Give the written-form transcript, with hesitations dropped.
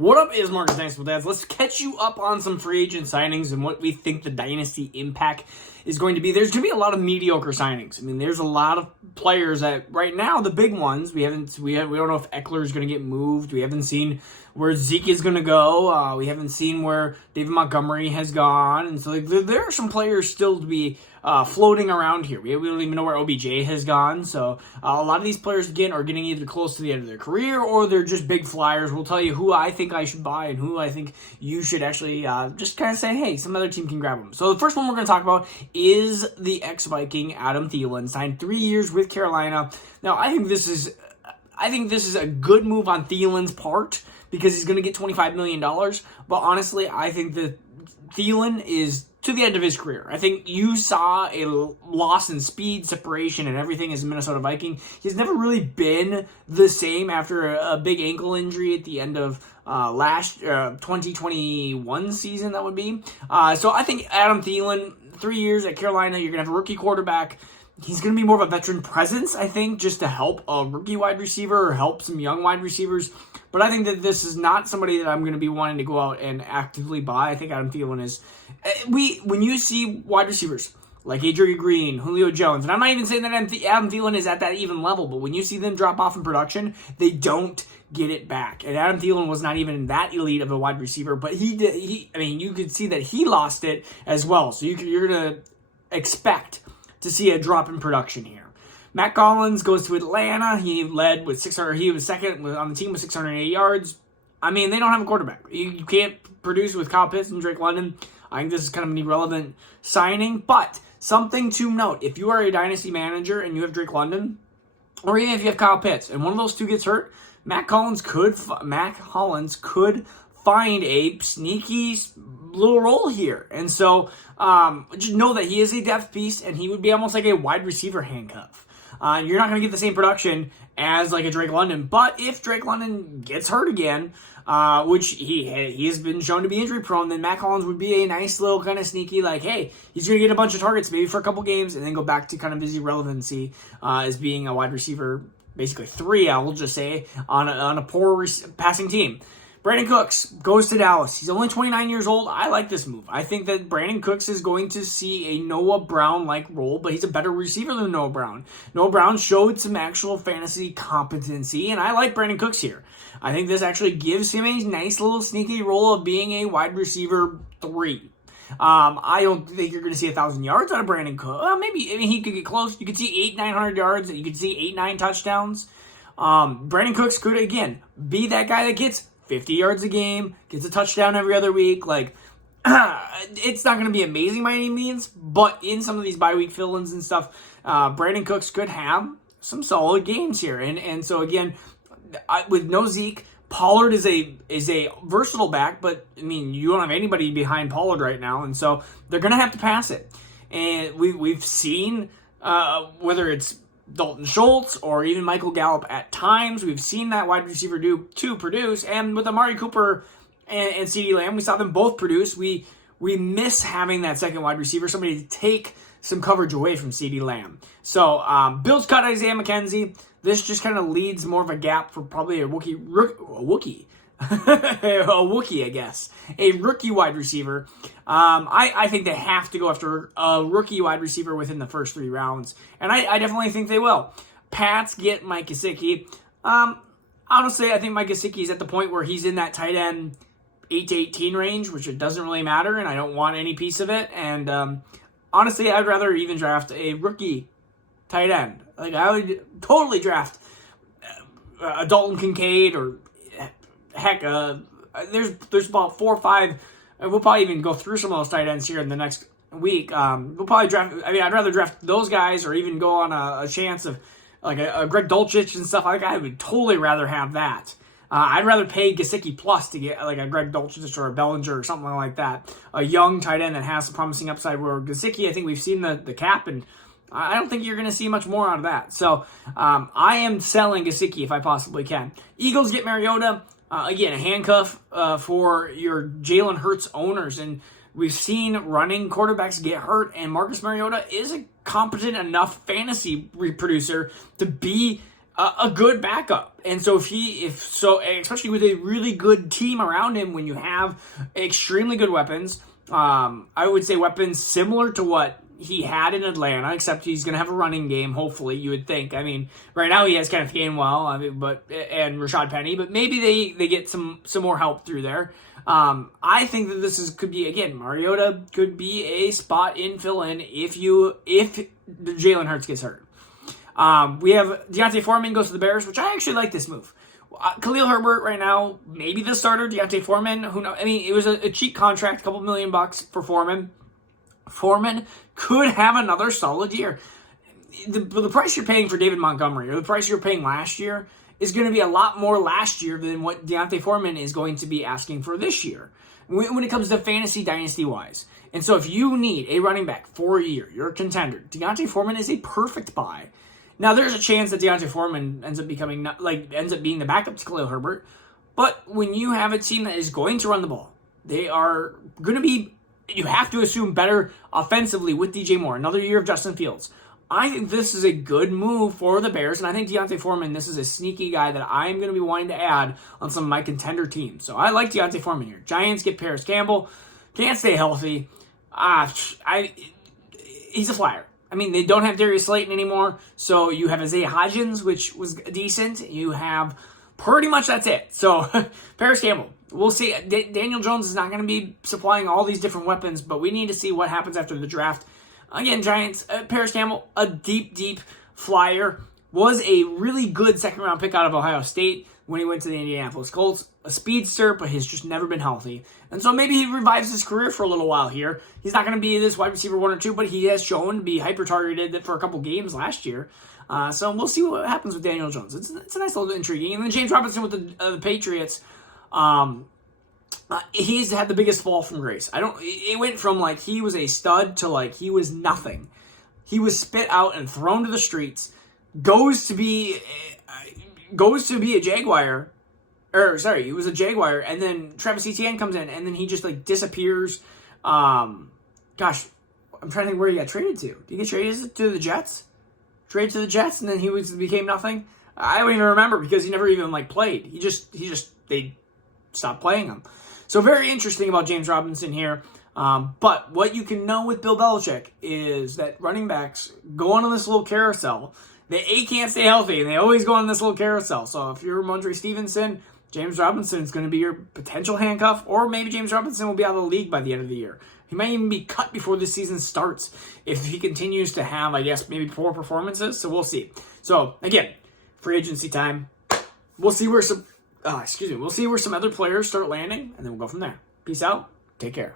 What up is Marcus Dynasty with Dads. Let's catch you up on some free agent signings and what we think the Dynasty impact is going to be. There's going to be a lot of mediocre signings. I mean, there's a lot of players that right now, the big ones, we don't know if Eckler is going to get moved. We haven't seen where Zeke is going to go. We haven't seen where David Montgomery has gone. And so there are some players still to be floating around here. We don't even know where OBJ has gone. So a lot of these players, again, are getting either close to the end of their career or they're just big flyers. We'll tell you who I think I should buy and who I think you should actually just kind of say, hey, some other team can grab them. So the first one we're going to talk about is the ex-Viking Adam Thielen, signed 3 years with Carolina. Now, I think this is a good move on Thielen's part because he's going to get $25 million. But honestly, I think that Thielen is to the end of his career. I think you saw a loss in speed, separation, and everything as a Minnesota Viking. He's never really been the same after a big ankle injury at the end of last 2021 season, that would be. So I think Adam Thielen, 3 years at Carolina, you're going to have a rookie quarterback. He's going to be more of a veteran presence, I think, just to help a rookie wide receiver or help some young wide receivers. But I think that this is not somebody that I'm going to be wanting to go out and actively buy. I think Adam Thielen is... When you see wide receivers like Adrian Green, Julio Jones, and I'm not even saying that Adam Thielen is at that even level, but when you see them drop off in production, they don't get it back. And Adam Thielen was not even that elite of a wide receiver, but you could see that he lost it as well. So you're going to expect to see a drop in production here. Matt Collins goes to Atlanta. He led with 600. He was second on the team with 680 yards. I mean, they don't have a quarterback. You can't produce with Kyle Pitts and Drake London. I think this is kind of an irrelevant signing, but something to note. If you are a dynasty manager and you have Drake London, or even if you have Kyle Pitts, and one of those two gets hurt, Matt Collins could find a sneaky little role here. And so just know that he is a depth piece, and he would be almost like a wide receiver handcuff. You're not going to get the same production as like a Drake London, but if Drake London gets hurt again, which he has been shown to be injury prone, then Matt Collins would be a nice little kind of sneaky, like, hey, he's going to get a bunch of targets maybe for a couple games and then go back to kind of his irrelevancy as being a wide receiver, basically 3, I will just say, on a poor passing team. Brandon Cooks goes to Dallas. He's only 29 years old. I like this move. I think that Brandon Cooks is going to see a Noah Brown-like role, but he's a better receiver than Noah Brown. Noah Brown showed some actual fantasy competency, and I like Brandon Cooks here. I think this actually gives him a nice little sneaky role of being a wide receiver 3. I don't think you're going to see 1,000 yards out of Brandon Cooks. Maybe he could get close. You could see 800-900 yards. You could see 8-9 touchdowns. Brandon Cooks could, again, be that guy that gets 50 yards a game, gets a touchdown every other week. Like, it's not going to be amazing by any means, but in some of these bye week fill-ins and stuff, Brandon Cooks could have some solid games here. And so again, with no Zeke, Pollard is a versatile back, but I mean, you don't have anybody behind Pollard right now, and so they're going to have to pass it. And we've seen whether it's Dalton Schultz or even Michael Gallup at times, we've seen that wide receiver produce, and with Amari Cooper and CeeDee Lamb, we saw them both produce. We miss having that second wide receiver, somebody to take some coverage away from CeeDee Lamb. So Bills cut Isaiah McKenzie. This just kind of leads more of a gap for probably a Wookiee, I guess. A rookie wide receiver. I think they have to go after a rookie wide receiver within the first 3 rounds. And I definitely think they will. Pats get Mike Gesicki. Honestly, I think Mike Gesicki is at the point where he's in that tight end 8 to 18 range, which it doesn't really matter, and I don't want any piece of it. And honestly, I'd rather even draft a rookie tight end. Like, I would totally draft a Dalton Kincaid or heck, there's about 4 or 5. We'll probably even go through some of those tight ends here in the next week. We'll probably draft. I mean, I'd rather draft those guys or even go on a chance of like a Greg Dulcich and stuff. Like, I would totally rather have that. I'd rather pay Gesicki plus to get like a Greg Dulcich or a Bellinger or something like that. A young tight end that has some promising upside. Where Gesicki, I think we've seen the cap, and I don't think you're going to see much more out of that. So I am selling Gesicki if I possibly can. Eagles get Mariota. Again, a handcuff for your Jalen Hurts owners. And we've seen running quarterbacks get hurt, and Marcus Mariota is a competent enough fantasy reproducer to be a good backup. And so especially with a really good team around him, when you have extremely good weapons, I would say weapons similar to what he had in Atlanta, except he's going to have a running game, hopefully, you would think. I mean, right now he has Kenneth Gainwell, and Rashad Penny, but maybe they get some more help through there. I think that could be, again, Mariota could be a spot in fill-in if Jalen Hurts gets hurt. We have Deontay Foreman goes to the Bears, which I actually like this move. Khalil Herbert right now, maybe the starter. Deontay Foreman, who knows? I mean, it was a cheap contract, a couple $1 million for Foreman. Foreman could have another solid year. The price you're paying for David Montgomery, or the price you're paying last year, is going to be a lot more last year than what Deontay Foreman is going to be asking for this year when it comes to fantasy dynasty-wise. And so if you need a running back for a year, you're a contender, Deontay Foreman is a perfect buy. Now, there's a chance that Deontay Foreman ends up being the backup to Khalil Herbert, but when you have a team that is going to run the ball, they are going to be, you have to assume, better offensively with DJ Moore, another year of Justin Fields. I think this is a good move for the Bears, and I think Deontay Foreman, this is a sneaky guy that I'm going to be wanting to add on some of my contender teams. So I like Deontay Foreman here. Giants get Paris Campbell, can't stay healthy. He's a flyer. I mean, they don't have Darius Slayton anymore, so you have Isaiah Hodgins, which was decent. You have pretty much that's it. So, Paris Campbell, we'll see. Daniel Jones is not going to be supplying all these different weapons, but we need to see what happens after the draft. Again, Giants, Paris Campbell, a deep flyer, was a really good second-round pick out of Ohio State when he went to the Indianapolis Colts. A speedster, but he's just never been healthy. And so maybe he revives his career for a little while here. He's not going to be this wide receiver 1 or 2, but he has shown to be hyper-targeted for a couple games last year. So we'll see what happens with Daniel Jones. It's a nice little intriguing. And then James Robinson with the Patriots, he's had the biggest fall from grace. It went from he was a stud to he was nothing. He was spit out and thrown to the streets. Goes to be a Jaguar. He was a Jaguar, and then Travis Etienne comes in, and then he just disappears. I'm trying to think where he got traded to. Did he get traded to the Jets? Traded to the Jets, and then he became nothing. I don't even remember because he never even played. They stopped playing him. So very interesting about James Robinson here. But what you can know with Bill Belichick is that running backs go on this little carousel. They can't stay healthy, and they always go on this little carousel. So if you're Ramondre Stevenson, James Robinson is going to be your potential handcuff, or maybe James Robinson will be out of the league by the end of the year. He might even be cut before the season starts if he continues to have, maybe poor performances. So we'll see. So again, free agency time. We'll see where some other players start landing, and then we'll go from there. Peace out. Take care.